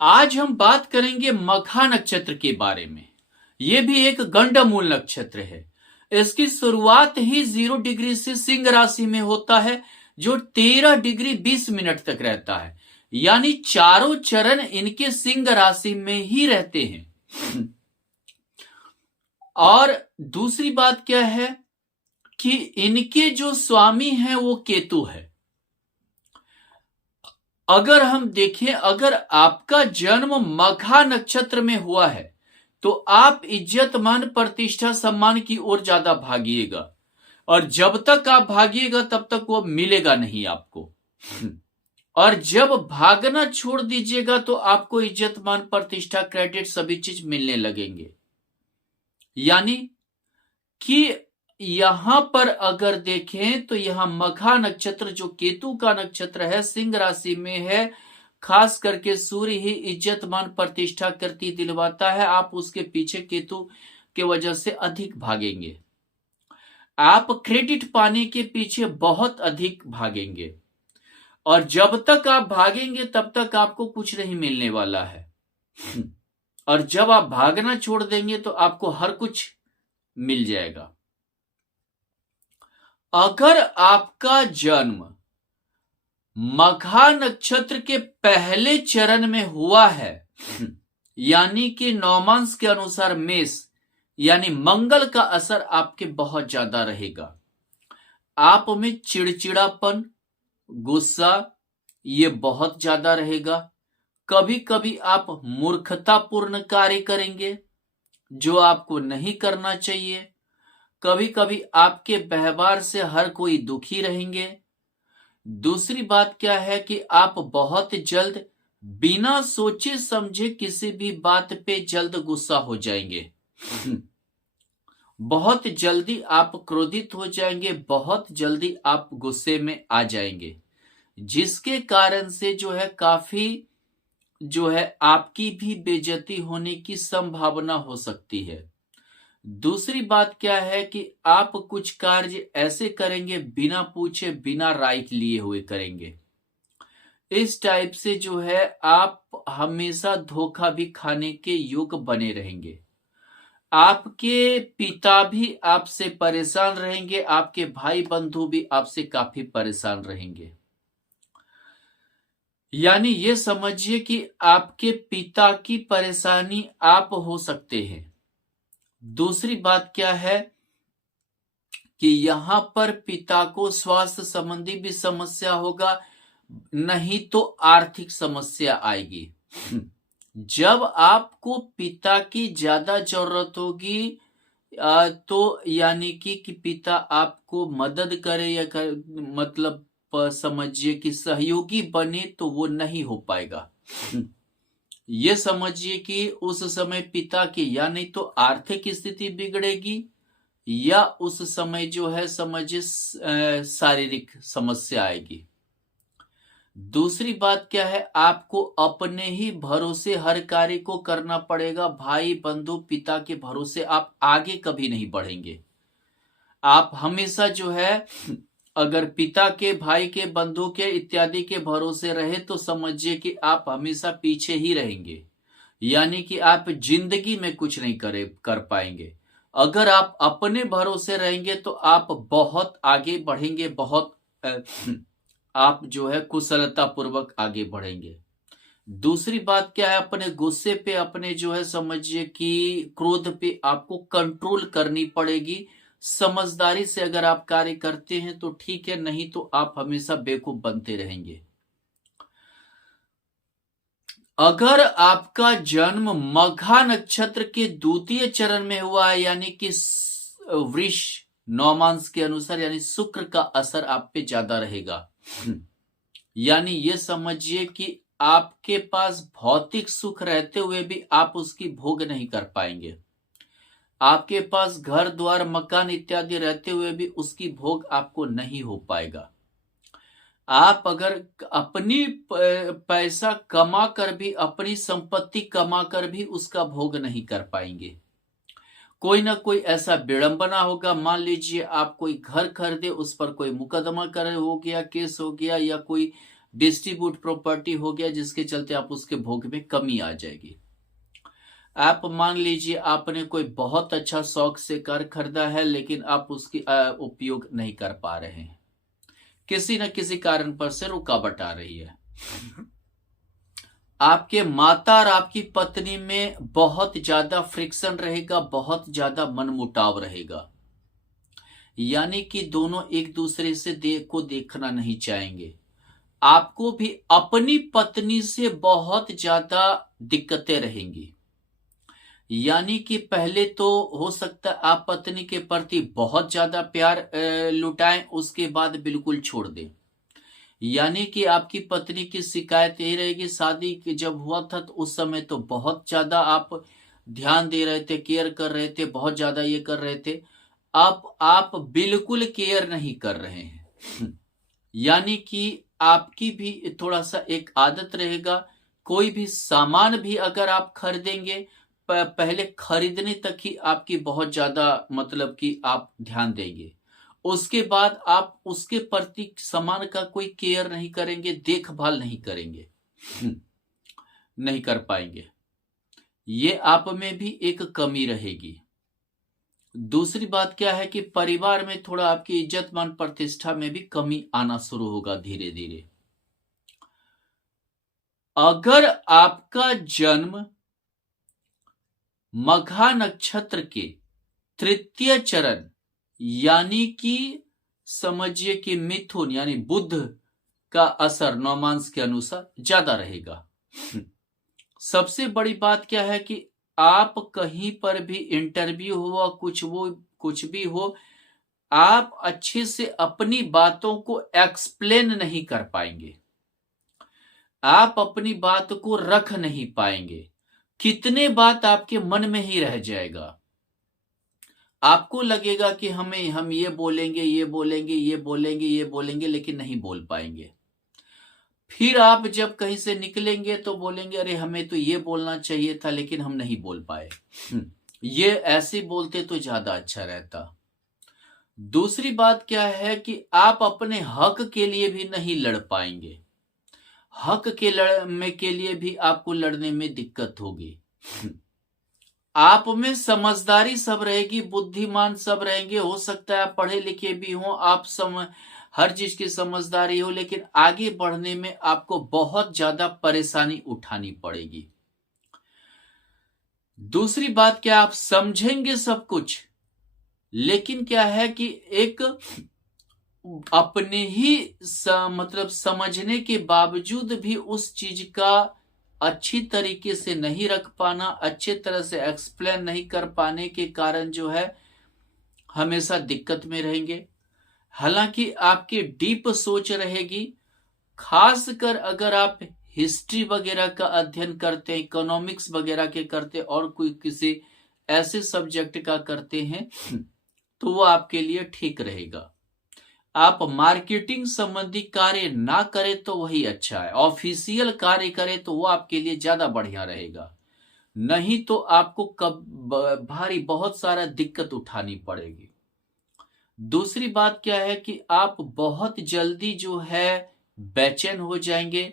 आज हम बात करेंगे मघा नक्षत्र के बारे में। यह भी एक गंडमूल नक्षत्र है। इसकी शुरुआत ही 0 डिग्री से सिंह राशि में होता है, जो 13 डिग्री 20 मिनट तक रहता है। यानी चारों चरण इनके सिंह राशि में ही रहते हैं। और दूसरी बात क्या है कि इनके जो स्वामी हैं वो केतु है। अगर हम देखें, अगर आपका जन्म मघा नक्षत्र में हुआ है तो आप इज्जत मान प्रतिष्ठा सम्मान की ओर ज्यादा भागिएगा, और जब तक आप भागिएगा तब तक वो मिलेगा नहीं आपको। और जब भागना छोड़ दीजिएगा तो आपको इज्जत मान प्रतिष्ठा क्रेडिट सभी चीज मिलने लगेंगे। यानी कि यहां पर अगर देखें तो यहां मघा नक्षत्र जो केतु का नक्षत्र है, सिंह राशि में है। खास करके सूर्य ही इज्जत मान प्रतिष्ठा करती दिलवाता है। आप उसके पीछे केतु के वजह से अधिक भागेंगे। आप क्रेडिट पाने के पीछे बहुत अधिक भागेंगे, और जब तक आप भागेंगे तब तक आपको कुछ नहीं मिलने वाला है। और जब आप भागना छोड़ देंगे तो आपको हर कुछ मिल जाएगा। अगर आपका जन्म मघा नक्षत्र के पहले चरण में हुआ है, यानी कि नौमांस के अनुसार मेष, यानी मंगल का असर आपके बहुत ज्यादा रहेगा। आप में चिड़चिड़ापन, गुस्सा ये बहुत ज्यादा रहेगा। कभी कभी आप मूर्खतापूर्ण कार्य करेंगे जो आपको नहीं करना चाहिए। कभी कभी आपके व्यवहार से हर कोई दुखी रहेंगे। दूसरी बात क्या है कि आप बहुत जल्द बिना सोचे समझे किसी भी बात पे जल्द गुस्सा हो जाएंगे। बहुत जल्दी आप क्रोधित हो जाएंगे, बहुत जल्दी आप गुस्से में आ जाएंगे, जिसके कारण से काफी आपकी भी बेइज्जती होने की संभावना हो सकती है। दूसरी बात क्या है कि आप कुछ कार्य ऐसे करेंगे बिना पूछे बिना राय लिए हुए करेंगे। इस टाइप से आप हमेशा धोखा भी खाने के योग्य बने रहेंगे। आपके पिता भी आपसे परेशान रहेंगे, आपके भाई बंधु भी आपसे काफी परेशान रहेंगे। यानी ये समझिए कि आपके पिता की परेशानी आप हो सकते हैं। दूसरी बात क्या है कि यहां पर पिता को स्वास्थ्य संबंधी भी समस्या होगा, नहीं तो आर्थिक समस्या आएगी। जब आपको पिता की ज्यादा जरूरत होगी तो यानी कि पिता आपको मदद करे या मतलब समझिए कि सहयोगी बने, तो वो नहीं हो पाएगा। ये समझिए कि उस समय पिता की या नहीं तो आर्थिक स्थिति बिगड़ेगी, या उस समय समझिए शारीरिक समस्या आएगी। दूसरी बात क्या है, आपको अपने ही भरोसे हर कार्य को करना पड़ेगा। भाई बंधु पिता के भरोसे आप आगे कभी नहीं बढ़ेंगे। आप हमेशा अगर पिता के, भाई के, बंधु के इत्यादि के भरोसे रहे तो समझिए कि आप हमेशा पीछे ही रहेंगे। यानी कि आप जिंदगी में कुछ नहीं कर पाएंगे। अगर आप अपने भरोसे रहेंगे तो आप बहुत आगे बढ़ेंगे, बहुत आप कुशलता पूर्वक आगे बढ़ेंगे। दूसरी बात क्या है, अपने गुस्से पे, अपने समझिए कि क्रोध पे आपको कंट्रोल करनी पड़ेगी। समझदारी से अगर आप कार्य करते हैं तो ठीक है, नहीं तो आप हमेशा बेवकूफ बनते रहेंगे। अगर आपका जन्म मघा नक्षत्र के द्वितीय चरण में हुआ है, यानी कि वृष नौमांस के अनुसार, यानी शुक्र का असर आप पे ज्यादा रहेगा। यानी ये समझिए कि आपके पास भौतिक सुख रहते हुए भी आप उसकी भोग नहीं कर पाएंगे। आपके पास घर द्वार मकान इत्यादि रहते हुए भी उसकी भोग आपको नहीं हो पाएगा। आप अगर अपनी पैसा कमा कर भी, अपनी संपत्ति कमा कर भी उसका भोग नहीं कर पाएंगे। कोई ना कोई ऐसा विडंबना होगा। मान लीजिए आप कोई घर खरीदे, उस पर कोई मुकदमा हो गया, केस हो गया, या कोई डिस्ट्रीब्यूट प्रॉपर्टी हो गया, जिसके चलते आप उसके भोग में कमी आ जाएगी। आप मान लीजिए आपने कोई बहुत अच्छा शौक से कार खरीदा है, लेकिन आप उसकी उपयोग नहीं कर पा रहे हैं, किसी न किसी कारण पर से रुकावट आ रही है। आपके माता और आपकी पत्नी में बहुत ज्यादा फ्रिक्शन रहेगा, बहुत ज्यादा मनमुटाव रहेगा, यानी कि दोनों एक दूसरे से को देखना नहीं चाहेंगे। आपको भी अपनी पत्नी से बहुत ज्यादा दिक्कतें रहेंगी, यानी कि पहले तो हो सकता है आप पत्नी के प्रति बहुत ज्यादा प्यार लुटाएं, उसके बाद बिल्कुल छोड़ दें। यानी कि आपकी पत्नी की शिकायत यही रहेगी, शादी जब हुआ था तो उस समय तो बहुत ज्यादा आप ध्यान दे रहे थे, केयर कर रहे थे, बहुत ज्यादा ये कर रहे थे, अब आप बिल्कुल केयर नहीं कर रहे हैं। यानी कि आपकी भी थोड़ा सा एक आदत रहेगा, कोई भी सामान भी अगर आप खरीदेंगे, पहले खरीदने तक ही आपकी बहुत ज्यादा मतलब कि आप ध्यान देंगे, उसके बाद आप उसके प्रति सामान का कोई केयर नहीं करेंगे, देखभाल नहीं करेंगे, नहीं कर पाएंगे। ये आप में भी एक कमी रहेगी। दूसरी बात क्या है कि परिवार में थोड़ा आपकी इज्जत मान प्रतिष्ठा में भी कमी आना शुरू होगा धीरे धीरे। अगर आपका जन्म मघा नक्षत्र के तृतीय चरण यानी कि समझिए कि मिथुन यानी बुध का असर नवमांश के अनुसार ज्यादा रहेगा। सबसे बड़ी बात क्या है कि आप कहीं पर भी इंटरव्यू हो, कुछ भी हो, आप अच्छे से अपनी बातों को एक्सप्लेन नहीं कर पाएंगे, आप अपनी बात को रख नहीं पाएंगे, कितने बात आपके मन में ही रह जाएगा। आपको लगेगा कि हम ये बोलेंगे, ये बोलेंगे, ये बोलेंगे, ये बोलेंगे, लेकिन नहीं बोल पाएंगे। फिर आप जब कहीं से निकलेंगे तो बोलेंगे अरे हमें तो ये बोलना चाहिए था, लेकिन हम नहीं बोल पाए। ये ऐसे बोलते तो ज्यादा अच्छा रहता। दूसरी बात क्या है कि आप अपने हक के लिए भी नहीं लड़ पाएंगे, हक के लिए भी आपको लड़ने में दिक्कत होगी। आप में समझदारी सब रहेगी, बुद्धिमान सब रहेंगे, हो सकता है आप पढ़े लिखे भी हो, आप हर चीज की समझदारी हो, लेकिन आगे बढ़ने में आपको बहुत ज्यादा परेशानी उठानी पड़ेगी। दूसरी बात क्या, आप समझेंगे सब कुछ, लेकिन क्या है कि एक अपने ही मतलब समझने के बावजूद भी उस चीज का अच्छी तरीके से नहीं रख पाना, अच्छे तरह से एक्सप्लेन नहीं कर पाने के कारण जो है हमेशा दिक्कत में रहेंगे। हालांकि आपकी डीप सोच रहेगी, खासकर अगर आप हिस्ट्री वगैरह का अध्ययन करते हैं, इकोनॉमिक्स वगैरह के करते और कोई किसी ऐसे सब्जेक्ट का करते हैं तो वो आपके लिए ठीक रहेगा। आप मार्केटिंग संबंधी कार्य ना करें तो वही अच्छा है, ऑफिशियल कार्य करें तो वो आपके लिए ज्यादा बढ़िया रहेगा, नहीं तो आपको भारी बहुत सारा दिक्कत उठानी पड़ेगी। दूसरी बात क्या है कि आप बहुत जल्दी जो है बेचैन हो जाएंगे,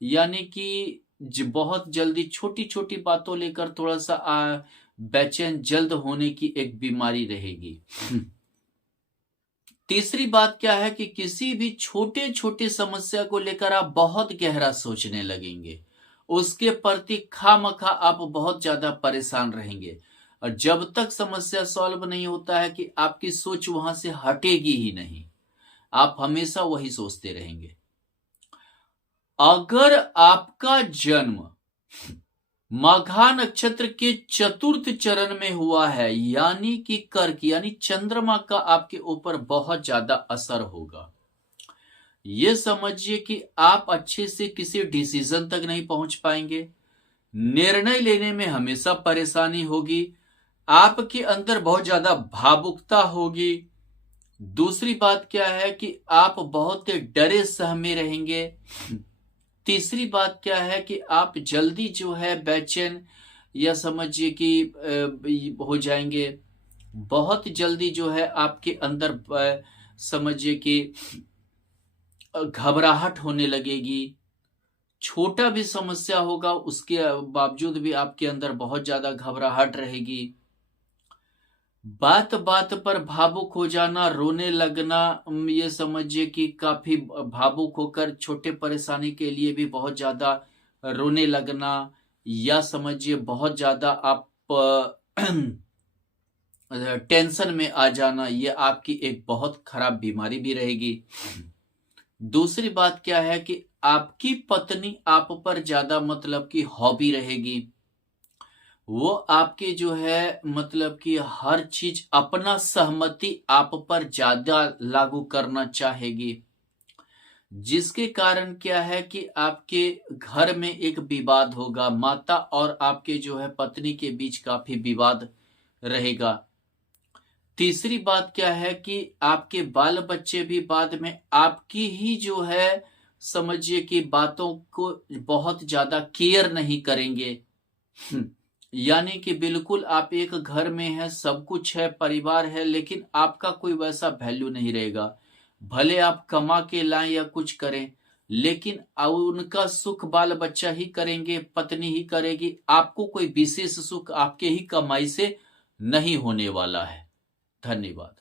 यानी कि बहुत जल्दी छोटी छोटी बातों लेकर थोड़ा सा बेचैन जल्द होने की एक बीमारी रहेगी। तीसरी बात क्या है कि किसी भी छोटे छोटे समस्या को लेकर आप बहुत गहरा सोचने लगेंगे, उसके प्रति खामखा आप बहुत ज्यादा परेशान रहेंगे, और जब तक समस्या सॉल्व नहीं होता है कि आपकी सोच वहां से हटेगी ही नहीं, आप हमेशा वही सोचते रहेंगे। अगर आपका जन्म माघा नक्षत्र के चतुर्थ चरण में हुआ है, यानी कि कर्क यानी चंद्रमा का आपके ऊपर बहुत ज्यादा असर होगा, ये समझिए कि आप अच्छे से किसी डिसीजन तक नहीं पहुंच पाएंगे, निर्णय लेने में हमेशा परेशानी होगी, आपके अंदर बहुत ज्यादा भावुकता होगी। दूसरी बात क्या है कि आप बहुत डरे सहमे रहेंगे। तीसरी बात क्या है कि आप जल्दी जो है बेचैन या समझिए कि हो जाएंगे, बहुत जल्दी जो है आपके अंदर समझिए कि घबराहट होने लगेगी। छोटा भी समस्या होगा उसके बावजूद भी आपके अंदर बहुत ज्यादा घबराहट रहेगी। बात बात पर भावुक हो जाना, रोने लगना, ये समझिए कि काफी भावुक होकर छोटे परेशानी के लिए भी बहुत ज्यादा रोने लगना, या समझिए बहुत ज्यादा आप टेंशन में आ जाना, ये आपकी एक बहुत खराब बीमारी भी रहेगी। दूसरी बात क्या है कि आपकी पत्नी आप पर ज्यादा मतलब कि हॉबी रहेगी। वो आपके जो है मतलब कि हर चीज अपना सहमति आप पर ज्यादा लागू करना चाहेगी, जिसके कारण क्या है कि आपके घर में एक विवाद होगा। माता और आपके जो है पत्नी के बीच काफी विवाद रहेगा। तीसरी बात क्या है कि आपके बाल बच्चे भी बाद में आपकी ही जो है समझिए कि बातों को बहुत ज्यादा केयर नहीं करेंगे। यानी कि बिल्कुल आप एक घर में है, सब कुछ है, परिवार है, लेकिन आपका कोई वैसा वैल्यू नहीं रहेगा। भले आप कमा के लाएं या कुछ करें, लेकिन उनका सुख बाल बच्चा ही करेंगे, पत्नी ही करेगी। आपको कोई विशेष सुख आपके ही कमाई से नहीं होने वाला है। धन्यवाद।